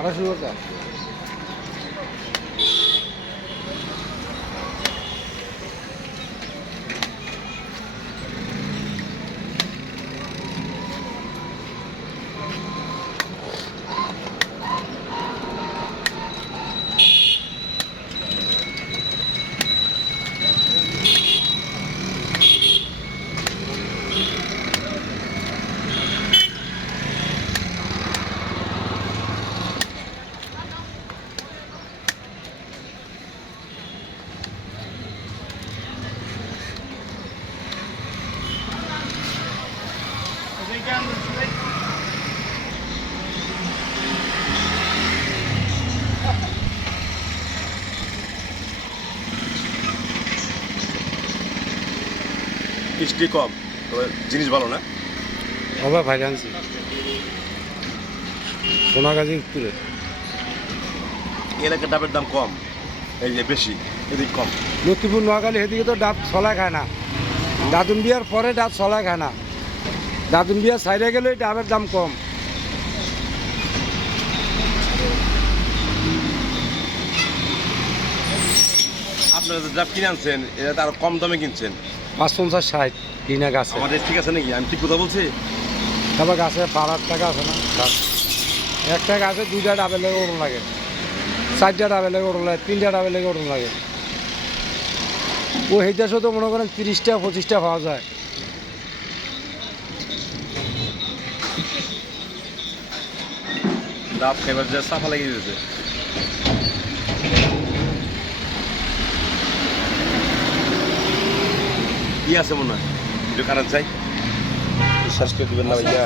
1800 টাকা। মিষ্টি কম, তবে জিনিস ভালো না। আবার ভাই আনছি সোনাগাজী উত্তরে। এই এলাকার ডাবের দাম কম, এই যে বেশি, এদিক কম। লক্ষ্মীপুর নোয়াখালী এদিকে তো ডাব ছলা খায় না, দাদুন বিয়ার পরে ডাব ছলা খায় না, দাদুন বিয়ার সাইডে গেলেই ডাবের দাম কম। আপনারা যে ডাব কিনে আনছেন এটা তো আরো কম দামে কিনছেন। 550 60 কিনা গাছে। আমাদের ঠিক আছে নাকি? আমি ঠিক কথা বলছি? তারপর গাছে 12 টাকা আছে না গাছ, একটা গাছে 2টা ডাবে লেগে ওরম লাগে, 4টা ডাবে লেগে ওরম লাগে, 3টা ডাবে লেগে ওরম লাগে। ও হেজাসও তো মনে করেন 30টা 25টা পাওয়া যায়। ডাব খাইবার যে সাফা লেগে গেছে। কি আছে মনে হয়? একটু কারণ চাই, বিশ্বাস করে দেবেন না ভাইয়া।